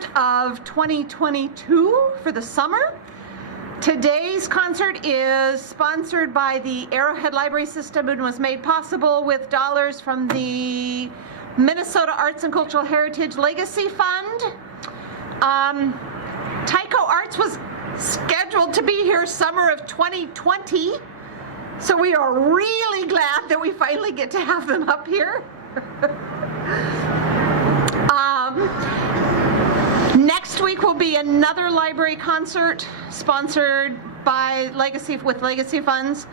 concert of 2022 for the summer. Today's concert is sponsored by the Arrowhead Library System and was made possible with dollars from the Minnesota Arts and Cultural Heritage Legacy Fund. TaikoArts was scheduled to be here summer of 2020, so we are really glad that we finally get to have them up here. Next week will be another library concert sponsored by Legacy funds.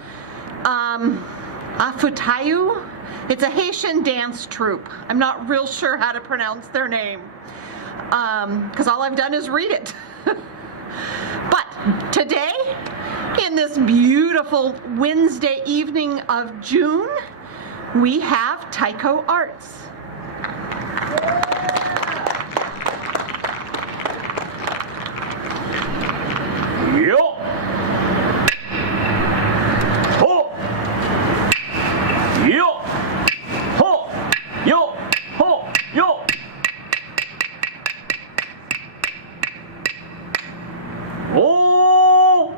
Afutayu. It's a Haitian dance troupe. I'm not real sure how to pronounce their name because all I've done is read it. But today, in this beautiful Wednesday evening of June, we have TaikoArts. Yo! Ho! Yo! Ho! Yo! Ho! Yo! Oh!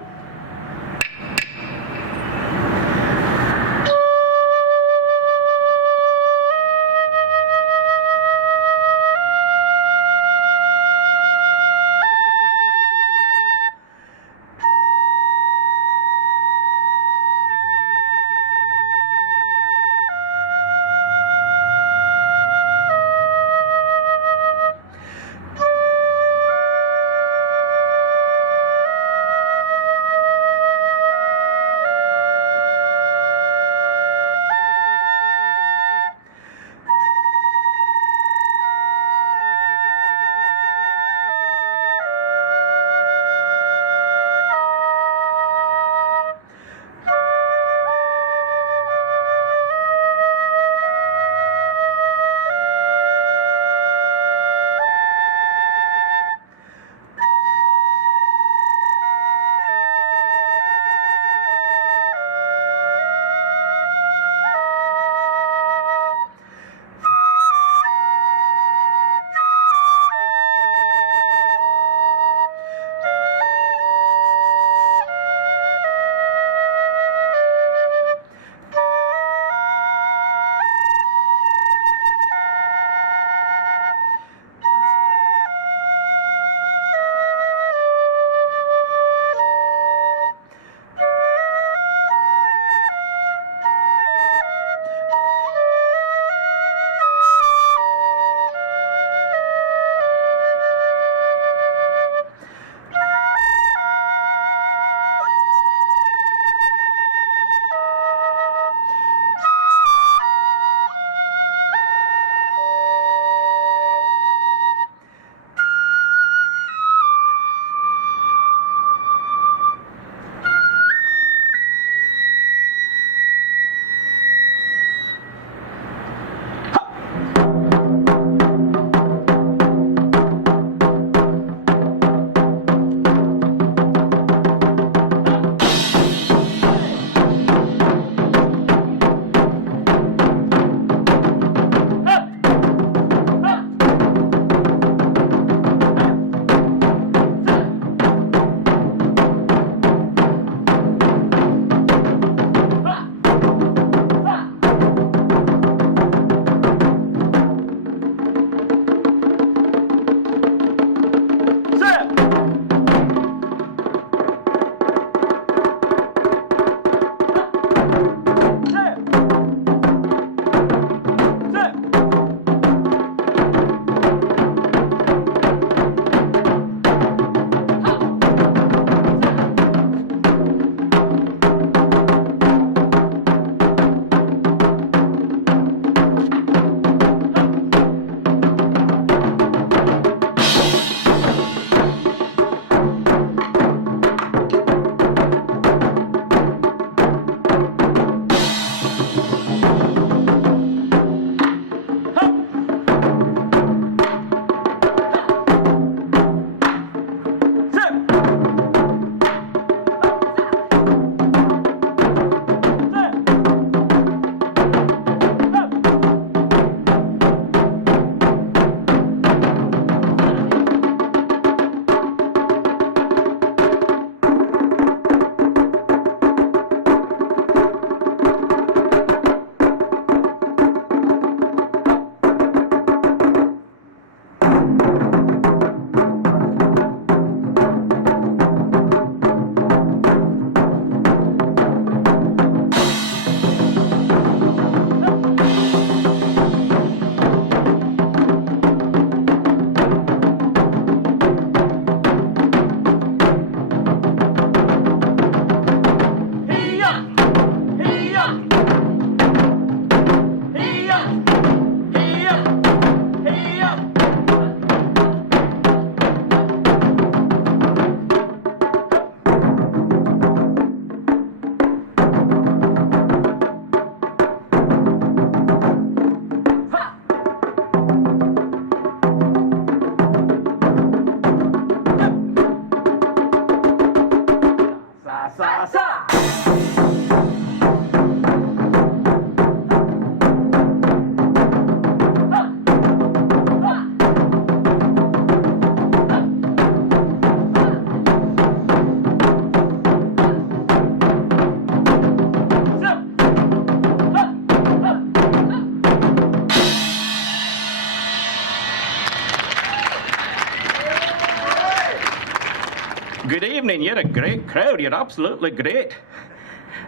Good evening. You had a great crowd. You're absolutely great.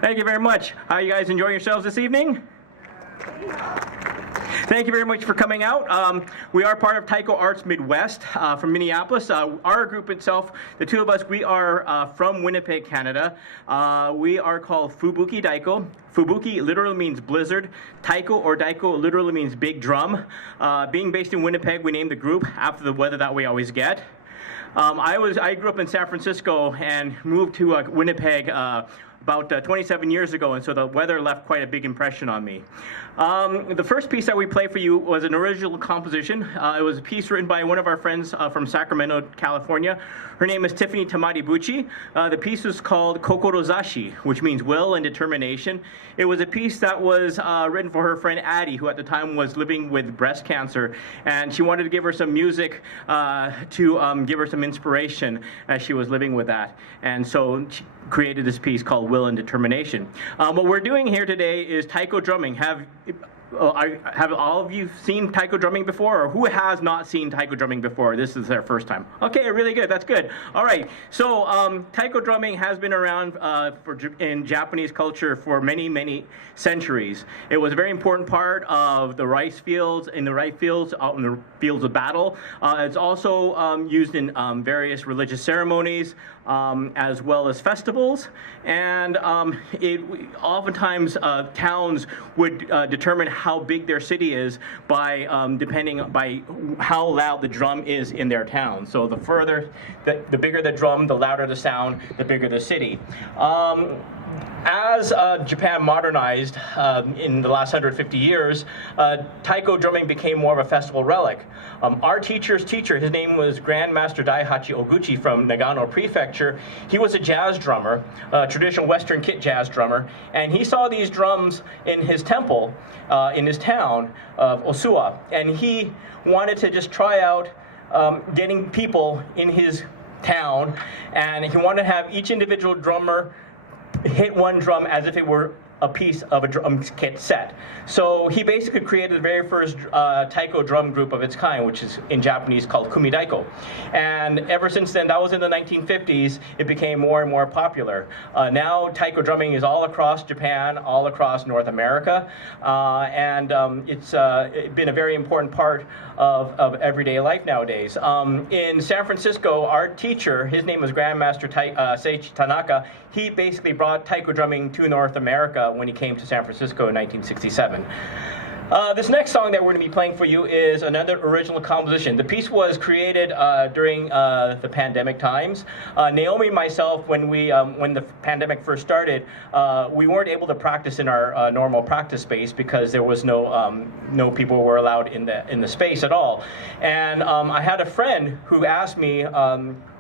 Thank you very much. How are you guys enjoying yourselves this evening? Thank you very much for coming out. We are part of TaikoArts Midwest from Minneapolis. Our group itself, the two of us, we are from Winnipeg, Canada. We are called Fubuki Daiko. Fubuki literally means blizzard. Taiko or Daiko literally means big drum. Being based in Winnipeg, we named the group after the weather that we always get. I grew up in San Francisco and moved to Winnipeg about 27 years ago, and so the weather left quite a big impression on me. The first piece that we play for you was an original composition. It was a piece written by one of our friends from Sacramento, California. Her name is Tiffany Tamaribuchi. The piece was called Kokorozashi, which means will and determination. It was a piece that was written for her friend Addie, who at the time was living with breast cancer, and she wanted to give her some music to give her some inspiration as she was living with that. And so she created this piece called Will and Determination. What we're doing here today is Taiko Drumming. Have all of you seen Taiko Drumming before, or who has not seen Taiko Drumming before? This is their first time. Okay, really good. That's good. All right. So Taiko Drumming has been around in Japanese culture for many, many centuries. It was a very important part of the rice fields, out in the fields of battle. It's also used in various religious ceremonies, as well as festivals. And oftentimes towns would determine how big their city is by how loud the drum is in their town. So the bigger the drum, the louder the sound, the bigger the city. As Japan modernized in the last 150 years, Taiko drumming became more of a festival relic. Our teacher's teacher, his name was Grandmaster Daihachi Oguchi from Nagano Prefecture. He was a jazz drummer, traditional Western kit jazz drummer, and he saw these drums in his temple, in his town of Osuwa, and he wanted to just try out getting people in his town, and he wanted to have each individual drummer hit one drum as if it were a piece of a drum kit set. So he basically created the very first taiko drum group of its kind, which is in Japanese called kumidaiko. And ever since then, that was in the 1950s, it became more and more popular. Now taiko drumming is all across Japan, all across North America, and it's been a very important part of everyday life nowadays. In San Francisco, our teacher, his name was Grandmaster Seiichi Tanaka, he basically brought taiko drumming to North America when he came to San Francisco in 1967. This next song that we're going to be playing for you is another original composition. The piece was created during the pandemic times. Naomi and myself, when the pandemic first started, we weren't able to practice in our normal practice space because there was no people were allowed in the space at all. And I had a friend who asked me,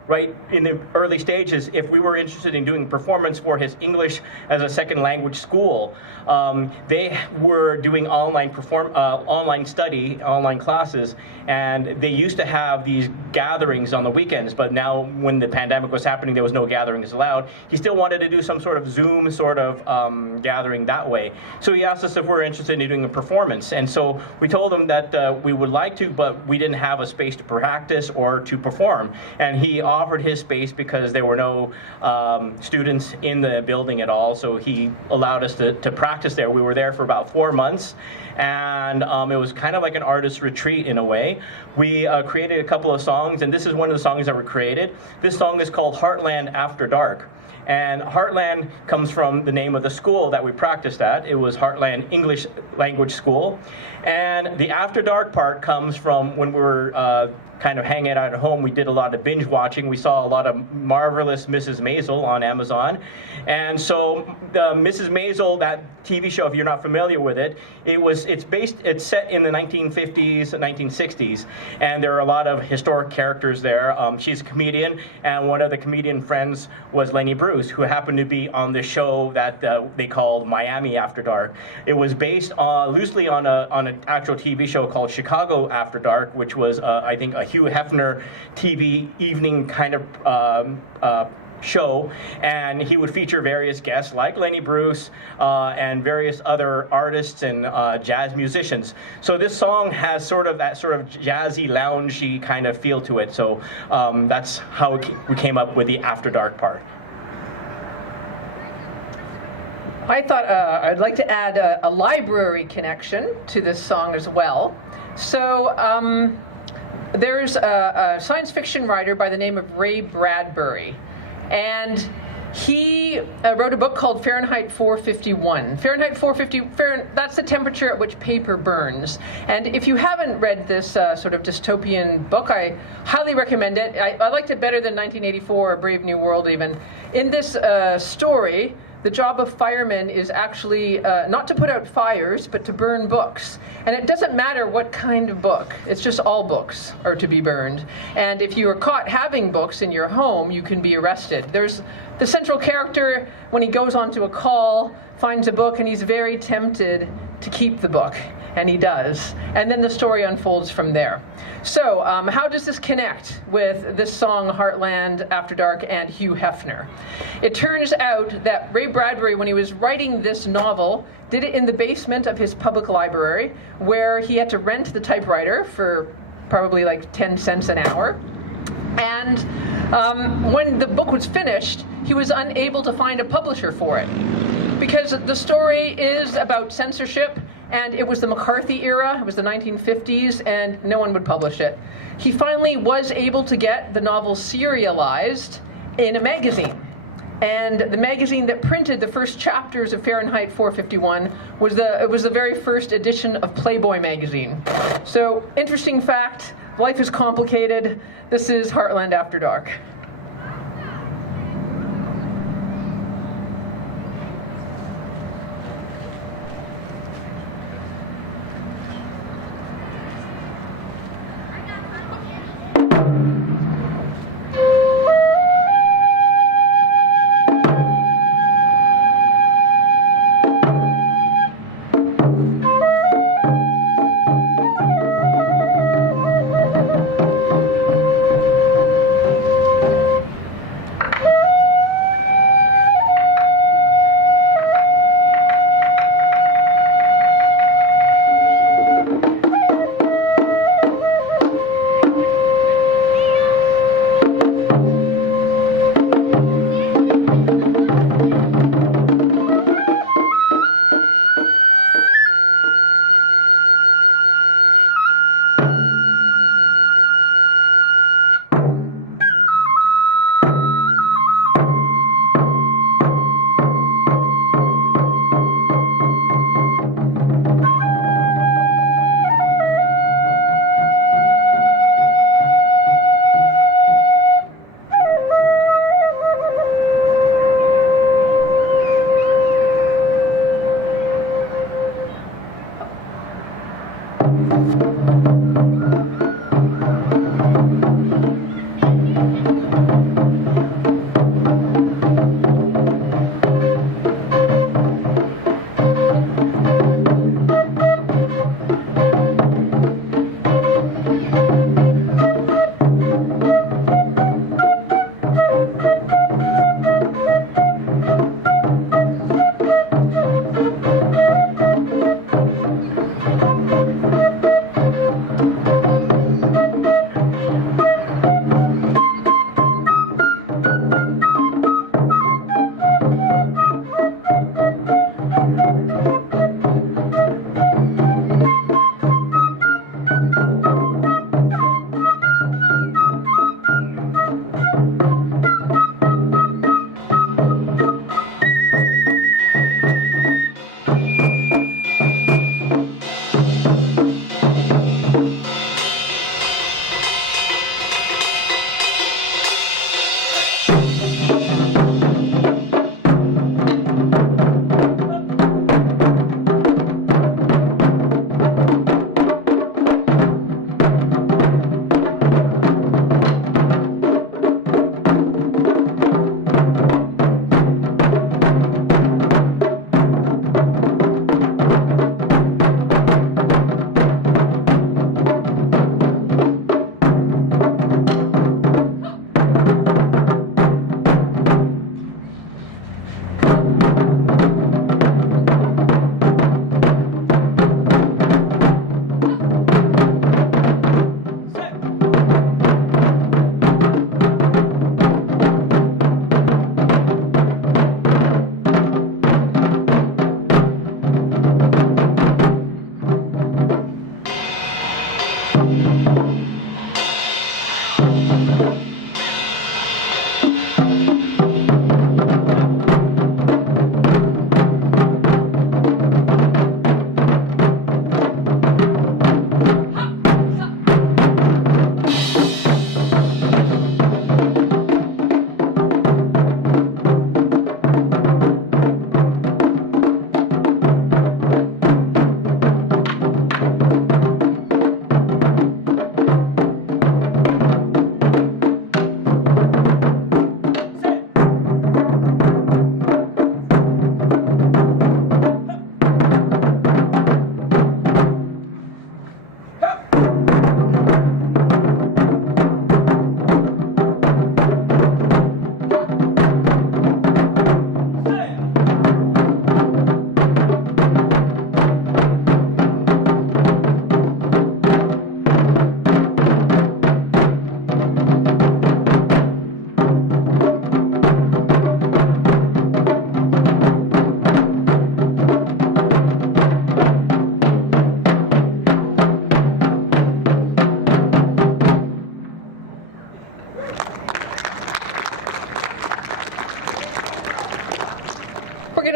right in the early stages, if we were interested in doing performance for his English as a second language school. They were doing online study, online classes, and they used to have these gatherings on the weekends, but now when the pandemic was happening, there was no gatherings allowed. He still wanted to do some sort of Zoom sort of gathering that way. So he asked us if we're interested in doing a performance, and so we told him that we would like to, but we didn't have a space to practice or to perform. And he offered his space because there were no students in the building at all, so he allowed us to practice there. We were there for about 4 months, and it was kind of like an artist retreat in a way. We created a couple of songs, and this is one of the songs that were created. This song is called Heartland After Dark. And Heartland comes from the name of the school that we practiced at. It was Heartland English Language School. And the After Dark part comes from when we were kind of hanging out at home. We did a lot of binge watching. We saw a lot of Marvelous Mrs. Maisel on Amazon. And so Mrs. Maisel, that TV show, if you're not familiar with it, it's set in the 1950s, 1960s, and there are a lot of historic characters there. She's a comedian, and one of the comedian friends was Lenny Bruce, who happened to be on the show that they called Miami After Dark. It was based loosely on an actual TV show called Chicago After Dark, which was I think a Hugh Hefner TV evening kind of show, and he would feature various guests like Lenny Bruce and various other artists and jazz musicians. So this song has sort of that sort of jazzy, loungy kind of feel to it. So that's how we came up with the After Dark part. I thought I'd like to add a library connection to this song as well. So there's a science fiction writer by the name of Ray Bradbury, and he wrote a book called Fahrenheit 451. Fahrenheit 450, that's the temperature at which paper burns. And if you haven't read this sort of dystopian book, I highly recommend it. I liked it better than 1984 or Brave New World even. In this story, the job of firemen is actually not to put out fires, but to burn books. And it doesn't matter what kind of book. It's just all books are to be burned. And if you are caught having books in your home, you can be arrested. There's the central character, when he goes onto a call, finds a book, and he's very tempted to keep the book. And he does. And then the story unfolds from there. So how does this connect with this song, Heartland, After Dark, and Hugh Hefner? It turns out that Ray Bradbury, when he was writing this novel, did it in the basement of his public library, where he had to rent the typewriter for probably like 10 cents an hour. And when the book was finished, he was unable to find a publisher for it, because the story is about censorship. And it was the McCarthy era, it was the 1950s, and no one would publish it. He finally was able to get the novel serialized in a magazine. And the magazine that printed the first chapters of Fahrenheit 451 was the very first edition of Playboy magazine. So, interesting fact, life is complicated. This is Heartland After Dark.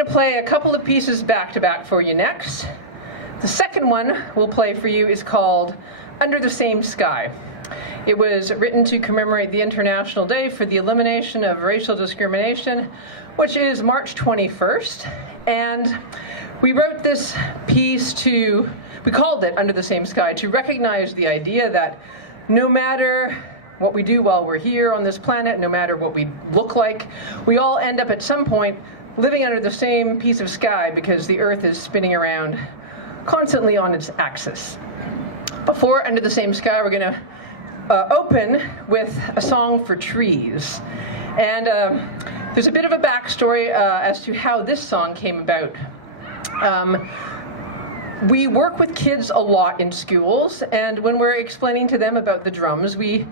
to play a couple of pieces back to back for you next. The second one we'll play for you is called Under the Same Sky. It was written to commemorate the International Day for the Elimination of Racial Discrimination, which is March 21st. And we wrote this piece we called it Under the Same Sky, to recognize the idea that no matter what we do while we're here on this planet, no matter what we look like, we all end up at some point living under the same piece of sky because the Earth is spinning around constantly on its axis. Before Under the Same Sky, we're going to open with a song for trees. And there's a bit of a backstory as to how this song came about. We work with kids a lot in schools, and when we're explaining to them about the drums, we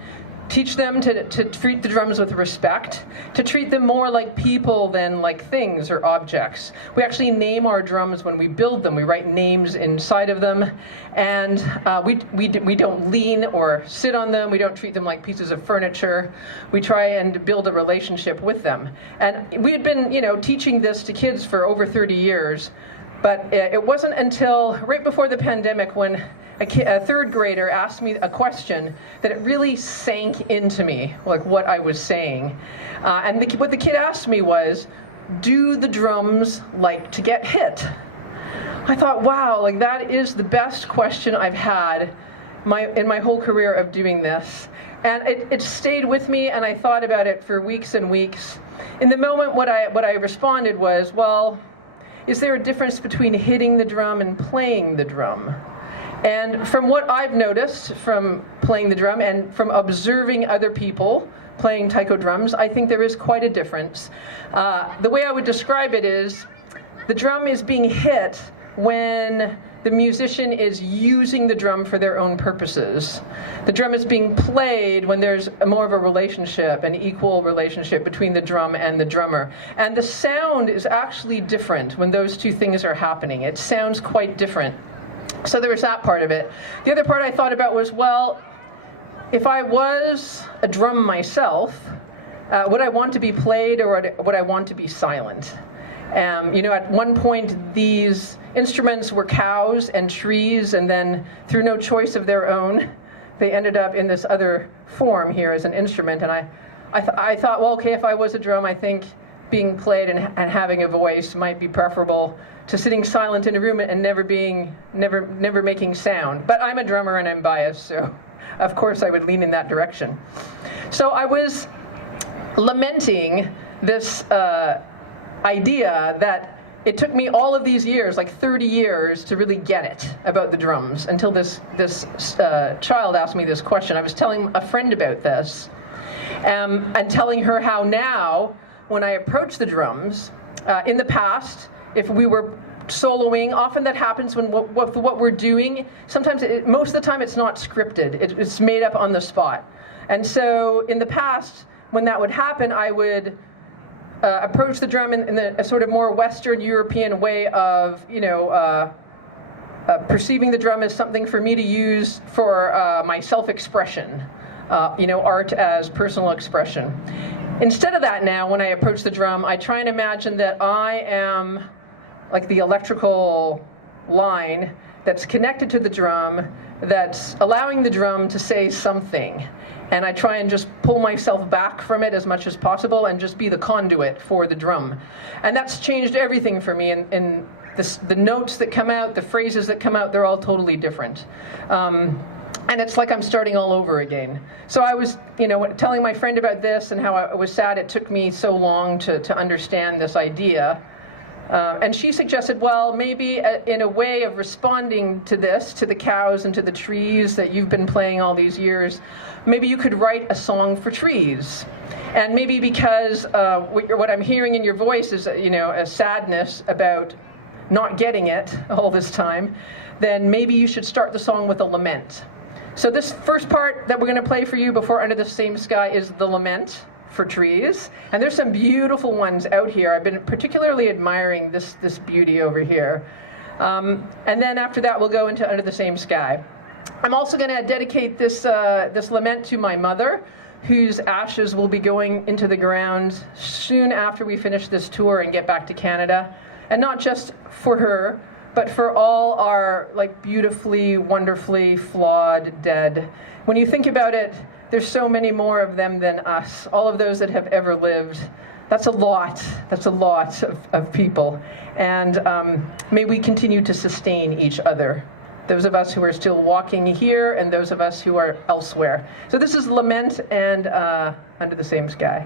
teach them to treat the drums with respect, to treat them more like people than like things or objects. We actually name our drums when we build them. We write names inside of them, and we don't lean or sit on them. We don't treat them like pieces of furniture. We try and build a relationship with them. And we had been, teaching this to kids for over 30 years, but it wasn't until right before the pandemic when a third grader asked me a question that it really sank into me, like what I was saying. And what the kid asked me was, do the drums like to get hit? I thought, wow, like that is the best question I've had in my whole career of doing this. And it stayed with me, and I thought about it for weeks and weeks. In the moment, what I responded was, well, is there a difference between hitting the drum and playing the drum? And from what I've noticed from playing the drum and from observing other people playing taiko drums, I think there is quite a difference. The way I would describe it is the drum is being hit when the musician is using the drum for their own purposes. The drum is being played when there's more of a relationship, an equal relationship between the drum and the drummer. And the sound is actually different when those two things are happening. It sounds quite different. So there was that part of it. The other part I thought about was, well, if I was a drum myself, would I want to be played or would I want to be silent? At one point, these instruments were cows and trees, and then through no choice of their own, they ended up in this other form here as an instrument. And I thought, well, okay, if I was a drum, I think being played and having a voice might be preferable to sitting silent in a room and never making sound. But I'm a drummer and I'm biased, so of course I would lean in that direction. So I was lamenting this idea that it took me all of these years, like 30 years, to really get it about the drums until this child asked me this question. I was telling a friend about this and telling her how now, when I approach the drums, in the past, if we were soloing, often that happens when what we're doing, sometimes, most of the time it's not scripted. It's made up on the spot. And so in the past, when that would happen, I would approach the drum in a sort of more Western European way of, perceiving the drum as something for me to use for my self-expression, art as personal expression. Instead of that now, when I approach the drum, I try and imagine that I am like the electrical line that's connected to the drum, that's allowing the drum to say something. And I try and just pull myself back from it as much as possible and just be the conduit for the drum. And that's changed everything for me. And the notes that come out, the phrases that come out, they're all totally different. And it's like I'm starting all over again. So I was, telling my friend about this and how I was sad it took me so long to understand this idea. And she suggested, well, maybe in a way of responding to this, to the cows and to the trees that you've been playing all these years, maybe you could write a song for trees. And maybe because what I'm hearing in your voice is, a sadness about not getting it all this time, then maybe you should start the song with a lament. So this first part that we're going to play for you before Under the Same Sky is the lament for trees. And there's some beautiful ones out here. I've been particularly admiring this beauty over here. And then after that, we'll go into Under the Same Sky. I'm also going to dedicate this lament to my mother, whose ashes will be going into the ground soon after we finish this tour and get back to Canada. And not just for her, but for all our like beautifully, wonderfully flawed dead. When you think about it, there's so many more of them than us, all of those that have ever lived. That's a lot. That's a lot of people. And may we continue to sustain each other. Those of us who are still walking here and those of us who are elsewhere. So this is Lament and Under the Same Sky.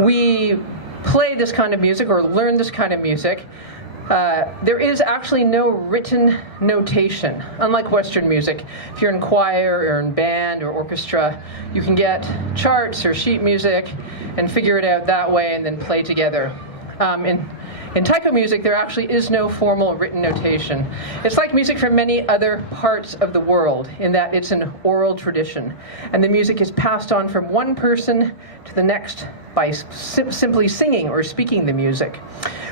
we play this kind of music or learn this kind of music, there is actually no written notation. Unlike Western music, if you're in choir or in band or orchestra, you can get charts or sheet music and figure it out that way and then play together. In taiko music, there actually is no formal written notation. It's like music from many other parts of the world in that it's an oral tradition, and the music is passed on from one person to the next by simply singing or speaking the music.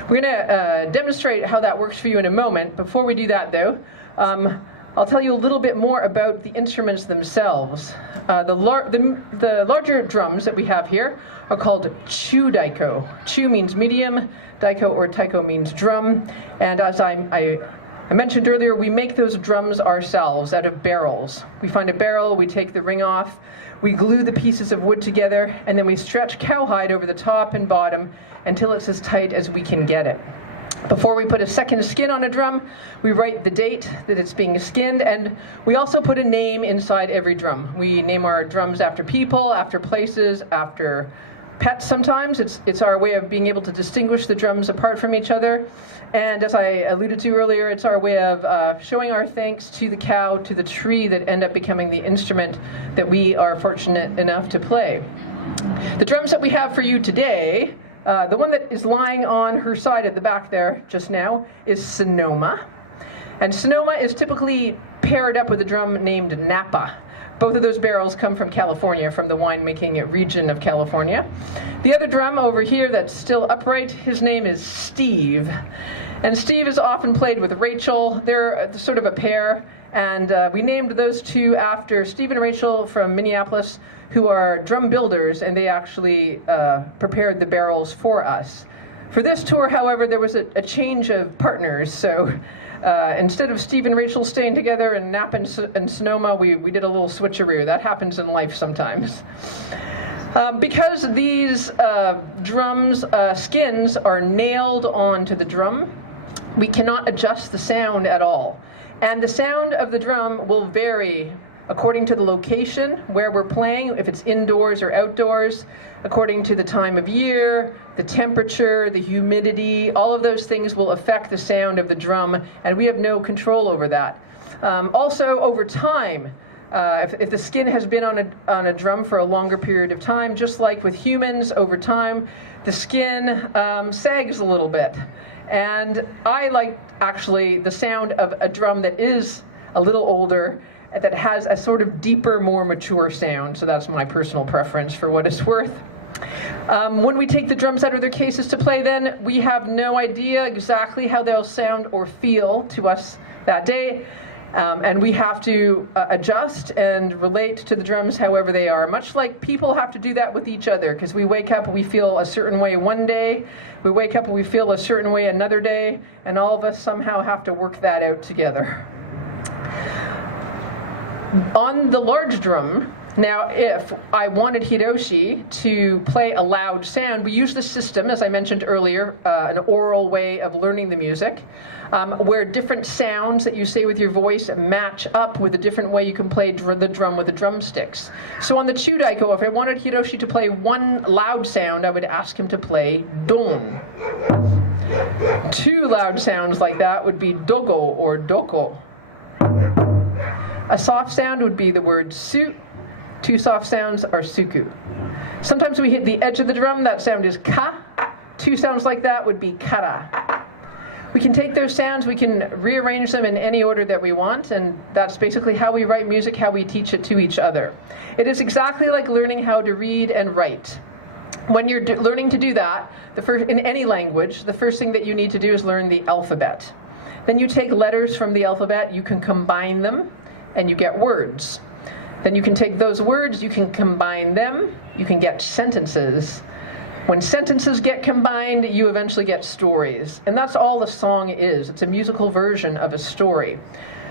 We're going to demonstrate how that works for you in a moment. Before we do that, though, I'll tell you a little bit more about the instruments themselves. The larger drums that we have here are called chu daiko. Chu means medium, daiko or taiko means drum, and as I mentioned earlier, we make those drums ourselves out of barrels. We find a barrel, we take the ring off, we glue the pieces of wood together, and then we stretch cowhide over the top and bottom until it's as tight as we can get it. Before we put a second skin on a drum, we write the date that it's being skinned, and we also put a name inside every drum. We name our drums after people, after places, after pets sometimes. It's our way of being able to distinguish the drums apart from each other. And as I alluded to earlier, it's our way of showing our thanks to the cow, to the tree that end up becoming the instrument that we are fortunate enough to play. The drums that we have for you today, the one that is lying on her side at the back there just now is Sonoma. And Sonoma is typically paired up with a drum named Napa. Both of those barrels come from California, from the winemaking region of California. The other drum over here that's still upright, his name is Steve. And Steve is often played with Rachel. They're sort of a pair. And we named those two after Steve and Rachel from Minneapolis, who are drum builders, and they actually prepared the barrels for us. For this tour, however, there was a change of partners. So instead of Steve and Rachel staying together and Napa and Sonoma, we did a little switcheroo. That happens in life sometimes. Because these drums' skins are nailed onto the drum, we cannot adjust the sound at all. And the sound of the drum will vary according to the location where we're playing, if it's indoors or outdoors, according to the time of year, the temperature, the humidity, all of those things will affect the sound of the drum, and we have no control over that. Also, over time, if the skin has been on a drum for a longer period of time, just like with humans, over time, the skin sags a little bit. And I like, actually, the sound of a drum that is a little older, that has a sort of deeper, more mature sound. So that's my personal preference for what it's worth. When we take the drums out of their cases to play then, we have no idea exactly how they'll sound or feel to us that day. And we have to adjust and relate to the drums however they are, much like people have to do that with each other, because we wake up and we feel a certain way one day, we wake up and we feel a certain way another day, and all of us somehow have to work that out together. On the large drum, now if I wanted Hiroshi to play a loud sound, we use the system, as I mentioned earlier, an oral way of learning the music, where different sounds that you say with your voice match up with a different way you can play the drum with the drumsticks. So on the chudaiko, if I wanted Hiroshi to play one loud sound, I would ask him to play don. Two loud sounds like that would be dogo or doko. A soft sound would be the word su. Two soft sounds are suku. Sometimes we hit the edge of the drum, that sound is ka. Two sounds like that would be kara. We can take those sounds, we can rearrange them in any order that we want, and that's basically how we write music, how we teach it to each other. It is exactly like learning how to read and write. When you're learning to do that, in any language, the first thing that you need to do is learn the alphabet. Then you take letters from the alphabet, you can combine them, and you get words. Then you can take those words, you can combine them, you can get sentences. When sentences get combined, you eventually get stories. And that's all the song is. It's a musical version of a story.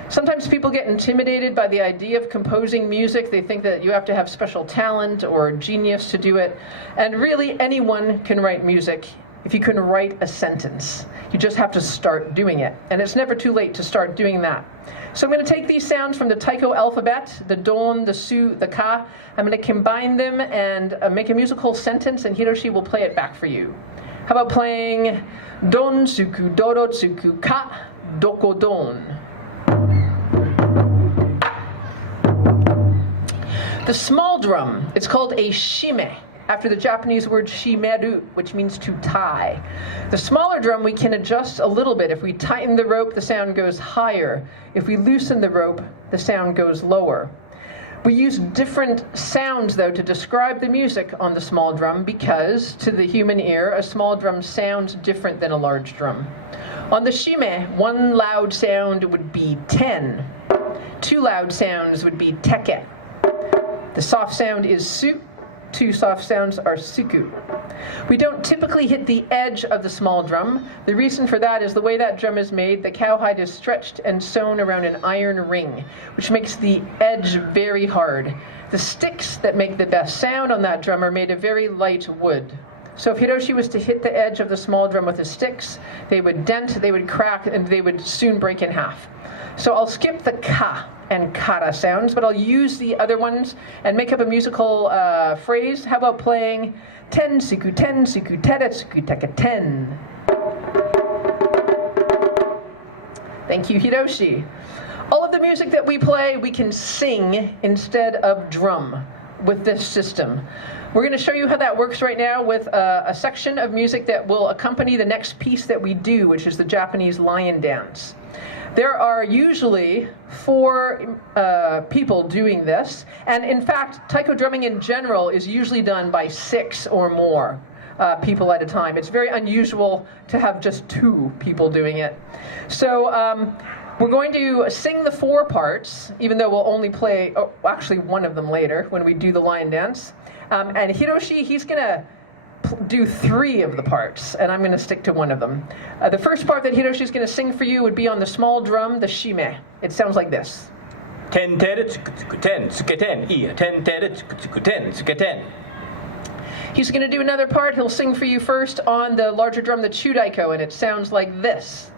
Sometimes people get intimidated by the idea of composing music. They think that you have to have special talent or genius to do it. And really, anyone can write music if you can write a sentence. You just have to start doing it. And it's never too late to start doing that. So I'm going to take these sounds from the Taiko alphabet, the don, the su, the ka. I'm going to combine them and make a musical sentence, and Hiroshi will play it back for you. How about playing don, suku, dodo, tsuku, ka, doko, don. The small drum, it's called a shime, after the Japanese word shimeru, which means to tie. The smaller drum we can adjust a little bit. If we tighten the rope, the sound goes higher. If we loosen the rope, the sound goes lower. We use different sounds, though, to describe the music on the small drum because, to the human ear, a small drum sounds different than a large drum. On the shime, one loud sound would be ten. Two loud sounds would be teke. The soft sound is su. Two soft sounds are suku. We don't typically hit the edge of the small drum. The reason for that is the way that drum is made, the cowhide is stretched and sewn around an iron ring, which makes the edge very hard. The sticks that make the best sound on that drum are made of very light wood. So if Hiroshi was to hit the edge of the small drum with his sticks, they would dent, they would crack, and they would soon break in half. So I'll skip the ka and kara sounds, but I'll use the other ones and make up a musical phrase. How about playing ten, suku, tere, suku, teka, ten. Thank you, Hiroshi. All of the music that we play, we can sing instead of drum with this system. We're going to show you how that works right now with a section of music that will accompany the next piece that we do, which is the Japanese lion dance. There are usually 4 people doing this, and in fact, taiko drumming in general is usually done by 6 or more people at a time. It's very unusual to have just 2 people doing it. So we're going to sing the 4 parts, even though we'll only play, actually one of them later when we do the lion dance. And Hiroshi, he's going to do 3 of the parts, and I'm going to stick to 1 of them. The first part that Hiroshi is going to sing for you would be on the small drum, the shime. It sounds like this. Ten tere tsuku ten tsuke ten. Ten tere tsuku ten tsuke ten. He's going to do another part. He'll sing for you first on the larger drum, the chudaiko, and it sounds like this.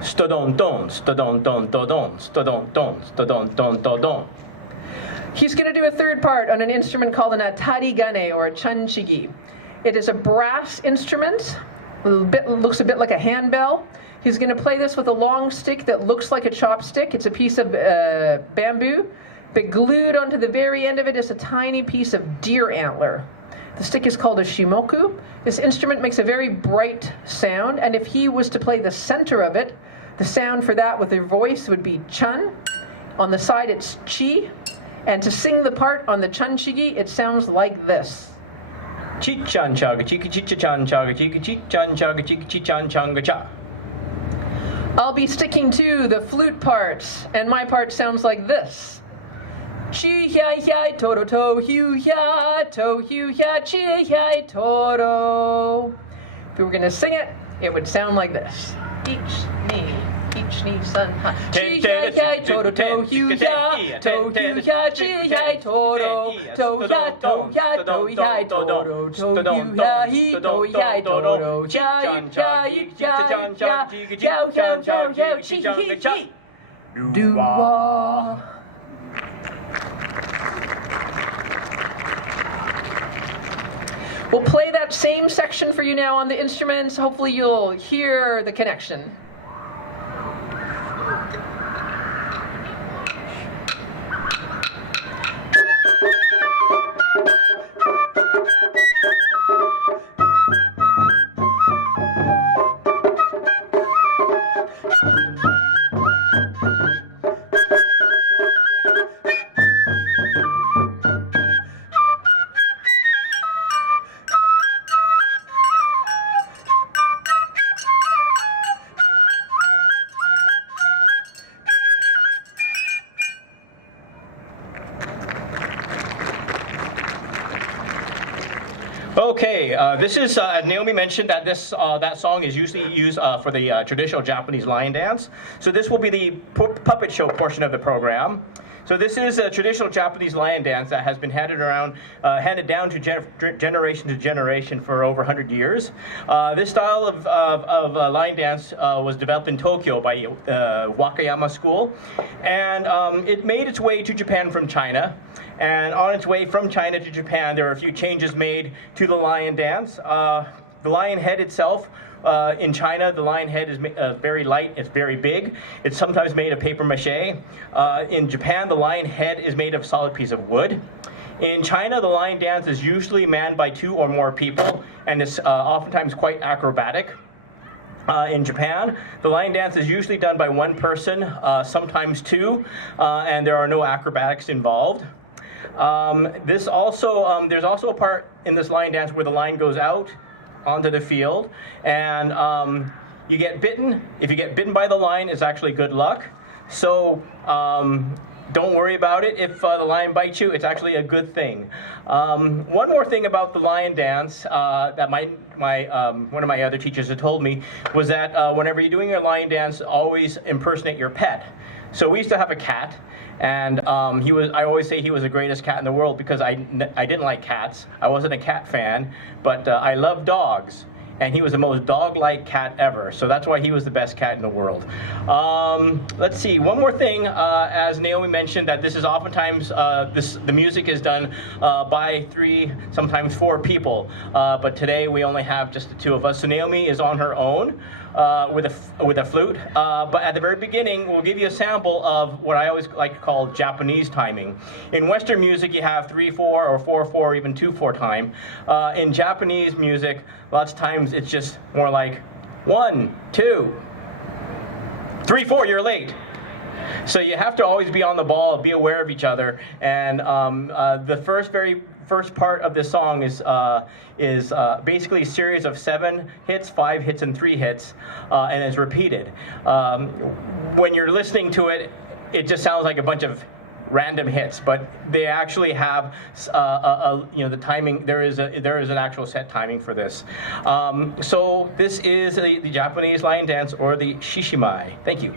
Stodon don, stodon don dodon, stodon don, stodon don dodon. He's going to do a third part on an instrument called an atarigane, or a chanchigi. It is a brass instrument, looks a bit like a handbell. He's going to play this with a long stick that looks like a chopstick. It's a piece of bamboo, but glued onto the very end of it is a tiny piece of deer antler. The stick is called a shimoku. This instrument makes a very bright sound, and if he was to play the center of it, the sound for that with their voice would be chan. On the side it's chi, and to sing the part on the chanchigi, it sounds like this. Chi-chan chaga chiki chi-chan chaga chiki chi-chan chaga chiki chi-chan changa cha. I'll be sticking to the flute part, and my part sounds like this. Chi-hi-hi toro to hu-ya to hu-ya chi-hi toro. If we were going to sing it, it would sound like this. Each knee, sun, ha. Chi-hi-hi toro to hu-ya to hu-ya chi-hi toro. To-ya, to-ya, to-ya toro. To-hu-ya-hi, to-ya toro. Cha-hi-cha-hi-cha-hi-cha. Yow-yow-yow-yow, chi-hi-hi. Do-wah. We'll play that same section for you now on the instruments. Hopefully you'll hear the connection. Okay, this is, Naomi mentioned that that song is usually used for the traditional Japanese lion dance. So this will be the puppet show portion of the program. So this is a traditional Japanese lion dance that has been handed down to generation to generation for over 100 years. This style of lion dance was developed in Tokyo by Wakayama School, and it made its way to Japan from China. And on its way from China to Japan, there were a few changes made to the lion dance. The lion head itself, in China, the lion head is very light, it's very big. It's sometimes made of paper mache. In Japan, the lion head is made of a solid piece of wood. In China, the lion dance is usually manned by 2 or more people, and is oftentimes quite acrobatic. In Japan, the lion dance is usually done by 1 person, sometimes 2, and there are no acrobatics involved. There's also a part in this lion dance where the lion goes out onto the field, and you get bitten. If you get bitten by the lion, it's actually good luck. So don't worry about it. If the lion bites you, it's actually a good thing. One more thing about the lion dance that one of my other teachers had told me was that whenever you're doing your lion dance, always impersonate your pet. So we used to have a cat, and I always say he was the greatest cat in the world because I didn't like cats. I wasn't a cat fan, but I love dogs. And he was the most dog-like cat ever, so that's why he was the best cat in the world. Let's see, one more thing, as Naomi mentioned, that this is oftentimes, the music is done by 3, sometimes 4 people, but today we only have just the 2 of us. So Naomi is on her own with a flute, but at the very beginning, we'll give you a sample of what I always like to call Japanese timing. In Western music, you have 3/4 or 4/4, even 2/4 time. In Japanese music, lots of times it's just more like 1, 2, 3, 4, you're late. So you have to always be on the ball, be aware of each other. And the very first part of this song is basically a series of 7 hits, 5 hits, and 3 hits, and is repeated. When you're listening to it, it just sounds like a bunch of random hits, but they actually have the timing. There is an actual set timing for this. So this is the Japanese lion dance, or the shishimai. Thank you.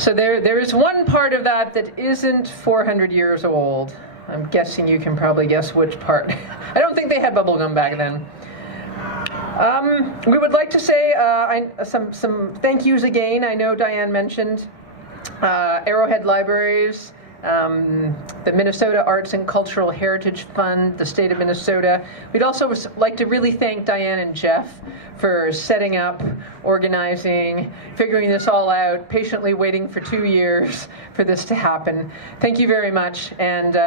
So there is one part of that that isn't 400 years old. I'm guessing you can probably guess which part. I don't think they had bubblegum back then. We would like to say some thank yous again. I know Diane mentioned Arrowhead Libraries, the Minnesota Arts and Cultural Heritage Fund, the state of Minnesota. We'd also like to really thank Diane and Jeff for setting up, organizing, figuring this all out, patiently waiting for 2 years for this to happen. Thank you very much. And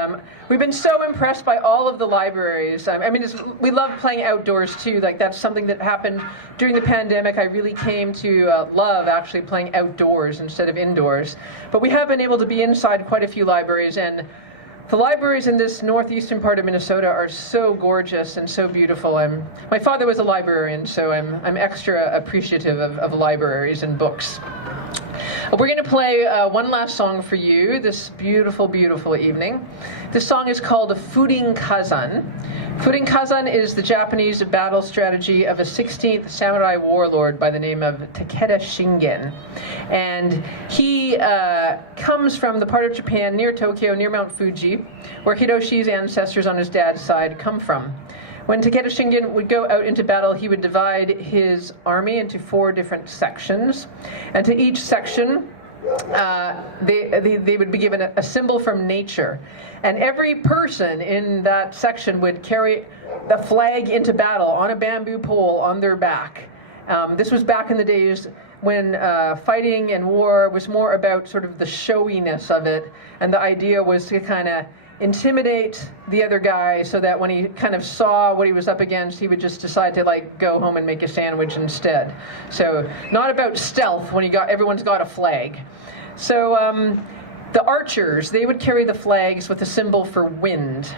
we've been so impressed by all of the libraries. I mean, we love playing outdoors too. Like, that's something that happened during the pandemic. I really came to love actually playing outdoors instead of indoors. But we have been able to be inside quite a few libraries, and the libraries in this northeastern part of Minnesota are so gorgeous and so beautiful. My father was a librarian, so I'm extra appreciative of libraries and books. We're going to play one last song for you this beautiful, beautiful evening. This song is called Furin Kazan. Furin Kazan is the Japanese battle strategy of a 16th samurai warlord by the name of Takeda Shingen. And he comes from the part of Japan near Tokyo, near Mount Fuji, where Hiroshi's ancestors on his dad's side come from. When Takeda Shingen would go out into battle, he would divide his army into 4 different sections. And to each section, they would be given a symbol from nature. And every person in that section would carry the flag into battle on a bamboo pole on their back. This was back in the days when fighting and war was more about sort of the showiness of it. And the idea was to kind of intimidate the other guy so that when he kind of saw what he was up against, he would just decide to like go home and make a sandwich instead. So not about stealth when everyone's got a flag. So the archers, they would carry the flags with a symbol for wind.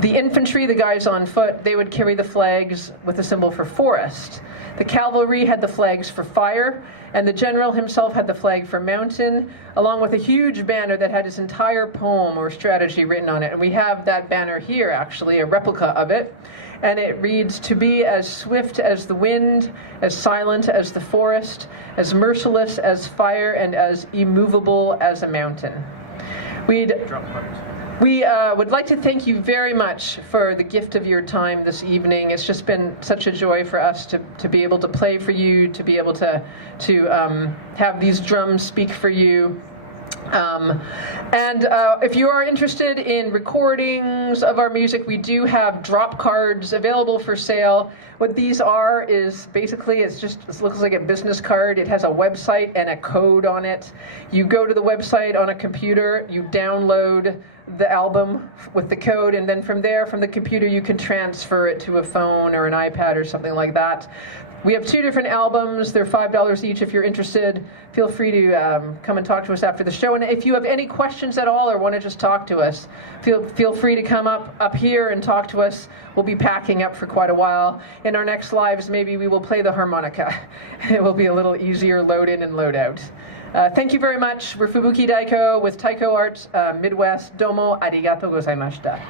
The infantry, the guys on foot, they would carry the flags with a symbol for forest. The cavalry had the flags for fire, and the general himself had the flag for mountain, along with a huge banner that had his entire poem or strategy written on it. And we have that banner here, actually, a replica of it. And it reads, "To be as swift as the wind, as silent as the forest, as merciless as fire, and as immovable as a mountain." We would like to thank you very much for the gift of your time this evening. It's just been such a joy for us to be able to play for you, to be able to have these drums speak for you. If you are interested in recordings of our music, we do have drop cards available for sale. What these are is basically, it looks like a business card. It has a website and a code on it. You go to the website on a computer, you download the album with the code, and then from there, from the computer, you can transfer it to a phone or an iPad or something like that. We have 2 different albums. They're $5 each. If you're interested, feel free to come and talk to us after the show. And if you have any questions at all or want to just talk to us, feel free to come up here and talk to us. We'll be packing up for quite a while. In our next lives, maybe we will play the harmonica. It will be a little easier load in and load out. Thank you very much. We're Fubuki Daiko with TaikoArts Midwest. Domo arigatou gozaimashita.